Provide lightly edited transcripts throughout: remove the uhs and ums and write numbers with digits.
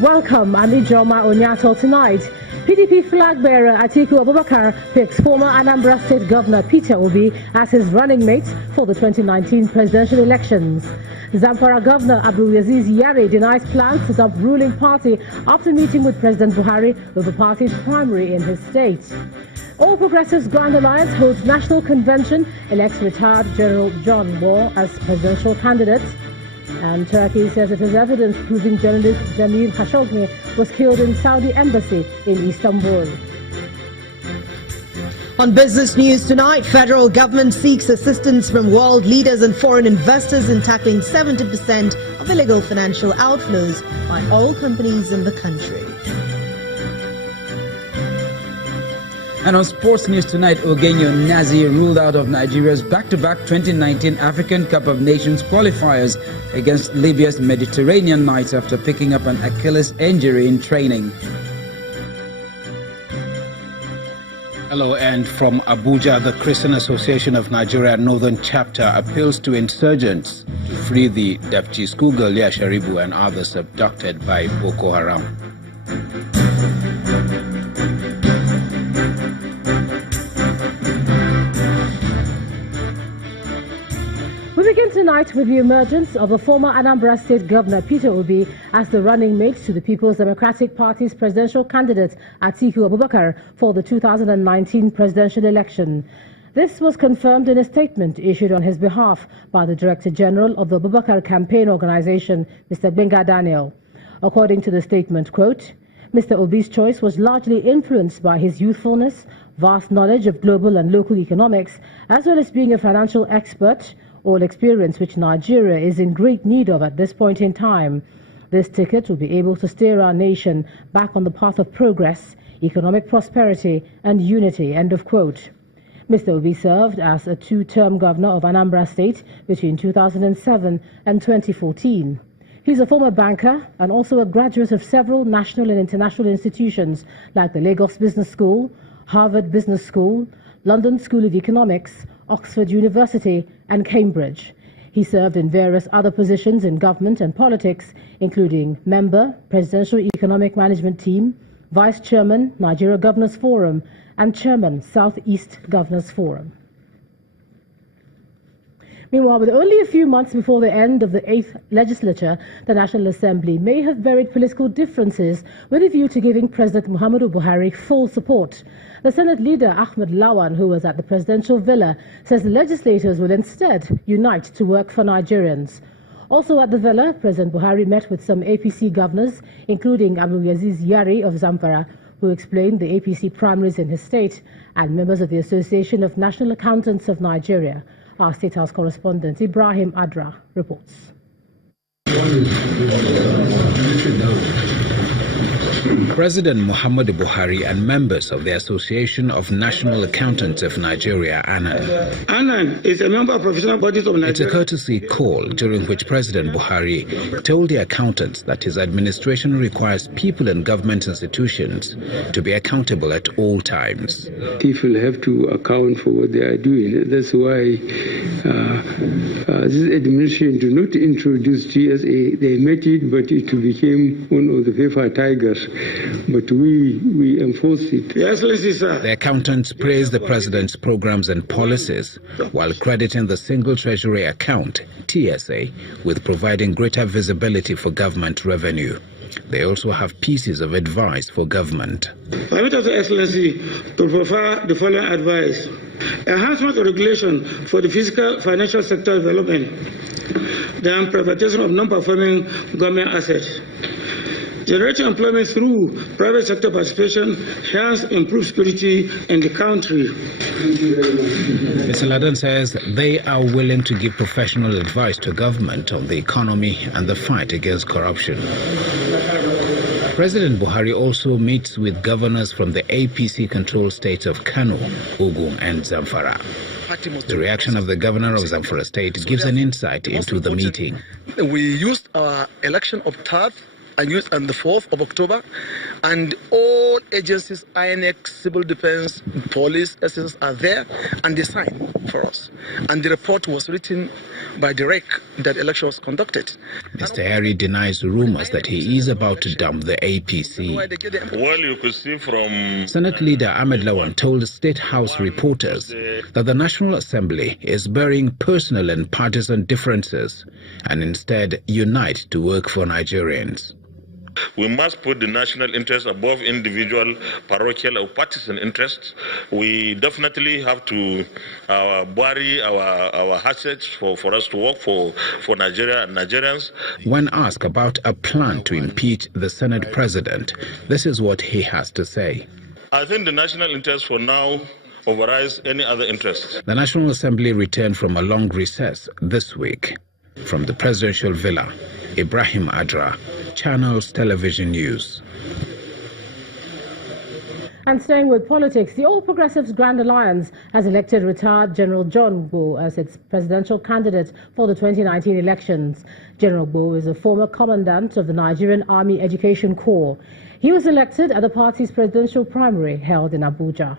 Welcome, I'm Ijoma Onyato. Tonight, PDP flag-bearer Atiku Abubakar picks former Anambra State Governor Pt.1 as his running mate for the 2019 presidential elections. Zamfara Governor Abdulaziz Yari denies plans to dump ruling party after meeting with President Buhari over party's primary in his state. All Progressives Grand Alliance holds national convention, elects retired General John Moore as presidential candidate. And Turkey says it has evidence proving journalist Jamil Khashoggi was killed in Saudi embassy in Istanbul. On business news tonight, federal government seeks assistance from world leaders and foreign investors in tackling 70% of illegal financial outflows by oil companies in the country. And on sports news tonight, Ogenyo Nazi ruled out of Nigeria's back-to-back 2019 African Cup of Nations qualifiers against Libya's Mediterranean Knights after picking up an Achilles injury in training. Hello, and from Abuja, the Christian Association of Nigeria Northern Chapter appeals to insurgents to free the Dapchi schoolgirl Leah Sharibu and others abducted by Boko Haram. We begin tonight with the emergence of a former Anambra State Governor Pt.1 as the running mate to the People's Democratic Party's presidential candidate Atiku Abubakar for the 2019 presidential election. This was confirmed in a statement issued on his behalf by the Director General of the Abubakar Campaign Organization, Mr. Benga Daniel. According to the statement, quote, Mr. Obi's choice was largely influenced by his youthfulness, vast knowledge of global and local economics, as well as being a financial expert, all experience which Nigeria is in great need of at this point in time. This ticket will be able to steer our nation back on the path of progress, economic prosperity and unity, end of quote. Mr. Obi served as a two-term governor of Anambra State between 2007 and 2014. He's a former banker and also a graduate of several national and international institutions like the Lagos Business School, Harvard Business School, London School of Economics, Oxford University and Cambridge. He served in various other positions in government and politics, including member, Presidential Economic Management Team, Vice Chairman, Nigeria Governors Forum, and Chairman, Southeast Governors Forum. Meanwhile, with only a few months before the end of the 8th legislature, the National Assembly may have buried political differences with a view to giving President Muhammadu Buhari full support. The Senate leader, Ahmed Lawan, who was at the presidential villa, says the legislators will instead unite to work for Nigerians. Also at the villa, President Buhari met with some APC governors, including Abdulaziz Yari of Zamfara, who explained the APC primaries in his state, and members of the Association of National Accountants of Nigeria. Our State House correspondent Ibrahim Adra reports. President Muhammadu Buhari and members of the Association of National Accountants of Nigeria, ANAN. ANAN is a member of professional bodies of Nigeria. It's a courtesy call during which President Buhari told the accountants that his administration requires people in government institutions to be accountable at all times. People have to account for what they are doing. That's why this administration did not introduce GSA. They met it, but it became one of the paper tigers. But we enforce it. Yes, sir. The accountants praised the president's programs and policies while crediting the Single Treasury Account, TSA, with providing greater visibility for government revenue. They also have pieces of advice for government. Permit us, Excellency, to provide the following advice. Enhancement of regulation for the fiscal financial sector development, then privatization of non-performing government assets. Generating employment through private sector participation has improved security in the country. Mr. Laden says they are willing to give professional advice to government on the economy and the fight against corruption. President Buhari also meets with governors from the APC-controlled states of Kano, Ogun, and Zamfara. The reaction of the governor of Zamfara State gives an insight into the meeting. We used our election of 3rd, and used on the 4th of October, and all agencies, INEC, Civil Defense, Police, SSS are there, and they signed for us. And the report was written by the REC that election was conducted. Mr. Harry denies rumors that he is about to dump the APC. Well, you could see from... Senate leader Ahmed Lawan told State House reporters that the National Assembly is burying personal and partisan differences and instead unite to work for Nigerians. We must put the national interest above individual, parochial, or partisan interests. We definitely have to bury our assets for us to work for Nigeria and Nigerians. When asked about a plan to impeach the Senate president, this is what he has to say. I think the national interest for now overrides any other interest. The National Assembly returned from a long recess this week. From the presidential villa, Ibrahim Adra, Channels Television News. And staying with politics, the All Progressives Grand Alliance has elected retired General John Gbo as its presidential candidate for the 2019 elections. General Gbo is a former commandant of the Nigerian Army Education Corps. He was elected at the party's presidential primary held in Abuja.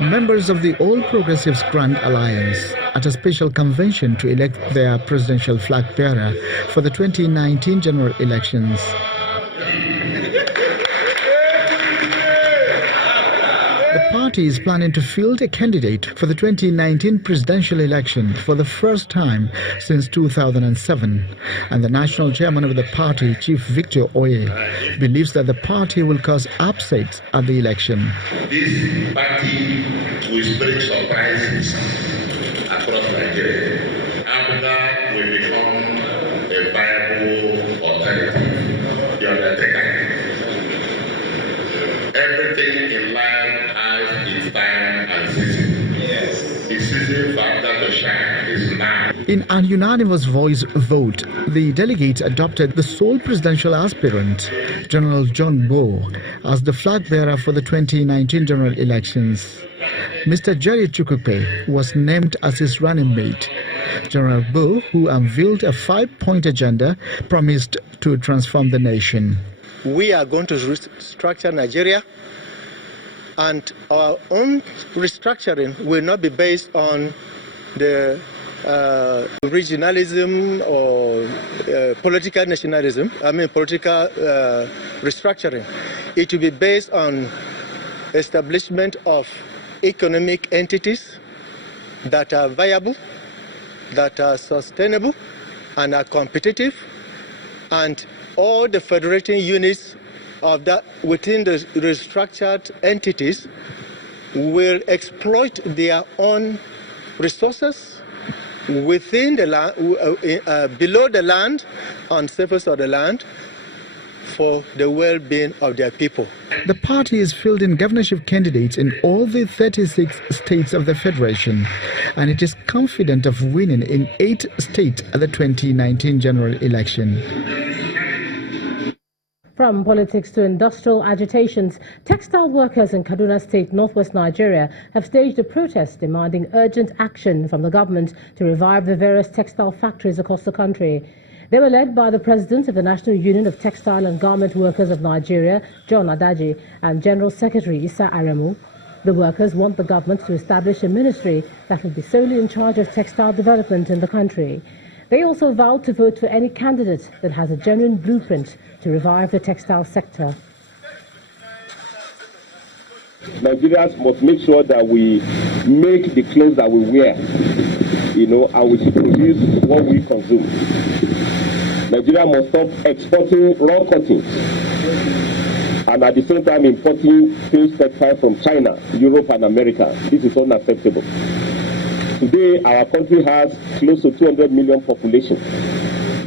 Members of the All Progressives Grand Alliance at a special convention to elect their presidential flag bearer for the 2019 general elections. The party is planning to field a candidate for the 2019 presidential election for the first time since 2007, and the national chairman of the party, Chief Victor Oye, believes that the party will cause upsets at the election. This party will spread surprises across Nigeria. APGA will become a viable alternative. You understand? Everything in life has its time and season. Yes. The season for APGA to shine is now. In an unanimous voice vote, the delegates adopted the sole presidential aspirant, General John Gbo, as the flag bearer for the 2019 general elections. Mr. Jerry Chukwupe was named as his running mate. General Gbo, who unveiled a 5-point agenda, promised to transform the nation. We are going to restructure Nigeria, and our own restructuring will not be based on the regionalism or political nationalism, political restructuring. It will be based on establishment of economic entities that are viable, that are sustainable, and are competitive, and all the federating units of that within the restructured entities will exploit their own resources within the land, below the land, on surface of the land, for the well-being of their people. The party is fielding governorship candidates in all the 36 states of the federation, and it is confident of winning in 8 states at the 2019 general election. From politics to industrial agitations, textile workers in Kaduna State, northwest Nigeria, have staged a protest demanding urgent action from the government to revive the various textile factories across the country. They were led by the President of the National Union of Textile and Garment Workers of Nigeria, John Adaji, and General Secretary Issa Aremu. The workers want the government to establish a ministry that will be solely in charge of textile development in the country. They also vowed to vote for any candidate that has a genuine blueprint to revive the textile sector. Nigerians must make sure that we make the clothes that we wear, and we produce what we consume. Nigeria must stop exporting raw cotton and at the same time importing finished textiles from China, Europe, and America. This is unacceptable. Today, our country has close to 200 million population.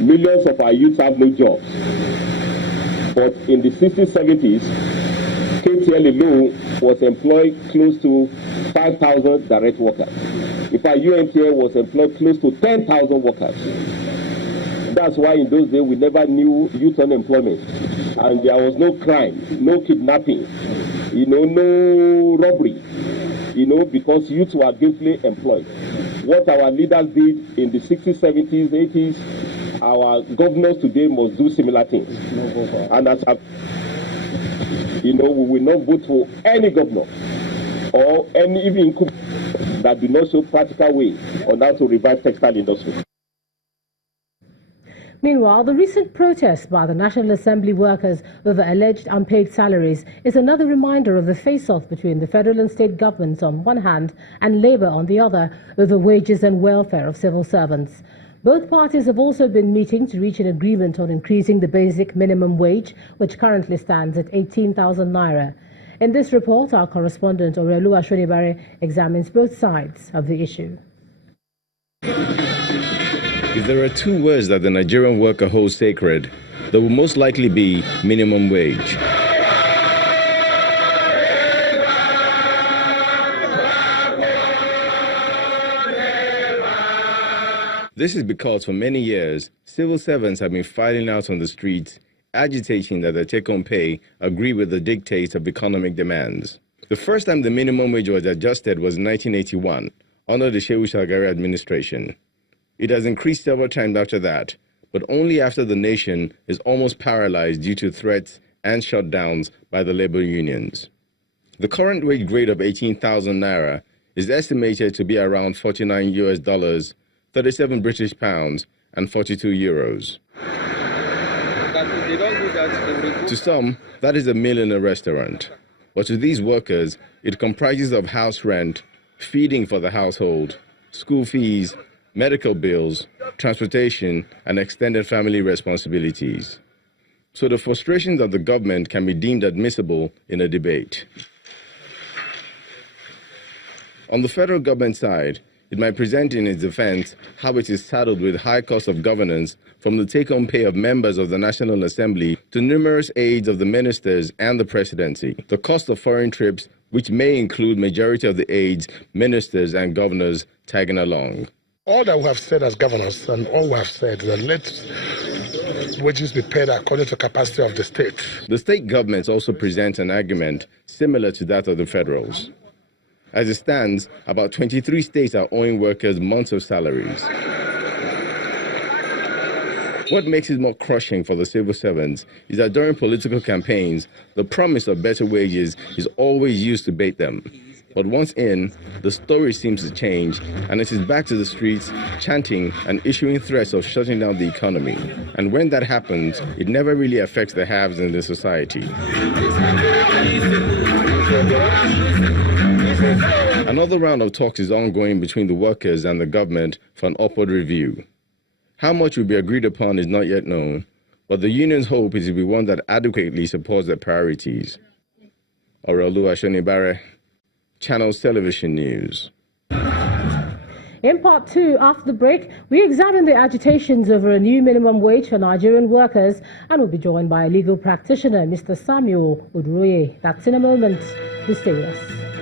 Millions of our youth have no jobs. But in the 60s, 70s, KTL alone was employed close to 5,000 direct workers. In fact, UNTL was employed close to 10,000 workers. That's why in those days we never knew youth unemployment. And there was no crime, no kidnapping, no robbery. because youth were gainfully employed. What our leaders did in the 60s, 70s, 80s, our governors today must do similar things. And as we will not vote for any governor or any even that do not show practical way on how to revive textile industry. Meanwhile, the recent protest by the National Assembly workers over alleged unpaid salaries is another reminder of the face-off between the federal and state governments on one hand and Labour on the other over wages and welfare of civil servants. Both parties have also been meeting to reach an agreement on increasing the basic minimum wage, which currently stands at 18,000 naira. In this report, our correspondent Orelu Ashonibare examines both sides of the issue. If there are two words that the Nigerian worker holds sacred, there will most likely be minimum wage. This is because for many years, civil servants have been fighting out on the streets, agitating that their take-home pay agree with the dictates of economic demands. The first time the minimum wage was adjusted was in 1981, under the Shehu Shagari administration. It has increased several times after that, but only after the nation is almost paralyzed due to threats and shutdowns by the labor unions. The current wage grade of 18,000 naira is estimated to be around $49, 37 British pounds, and 42 euros. To some, that is a meal in a restaurant. But to these workers, it comprises of house rent, feeding for the household, school fees, medical bills, transportation, and extended family responsibilities. So the frustrations of the government can be deemed admissible in a debate. On the federal government side, it might present in its defense how it is saddled with high cost of governance from the take-home pay of members of the National Assembly to numerous aides of the ministers and the presidency, the cost of foreign trips, which may include majority of the aides, ministers, and governors tagging along. All that we have said as governors and all we have said is that let wages be paid according to the capacity of the state. The state governments also present an argument similar to that of the federals. As it stands, about 23 states are owing workers months of salaries. What makes it more crushing for the civil servants is that during political campaigns, the promise of better wages is always used to bait them. But once in, the story seems to change, and it is back to the streets, chanting and issuing threats of shutting down the economy. And when that happens, it never really affects the haves in the society. Another round of talks is ongoing between the workers and the government for an upward review. How much will be agreed upon is not yet known, but the union's hope is to be one that adequately supports their priorities. Orelu Ashonibare, Channels Television News. In part two, after the break, we examine the agitations over a new minimum wage for Nigerian workers and will be joined by a legal practitioner, Mr. Samuel Udroye. That's in a moment. Please stay with us.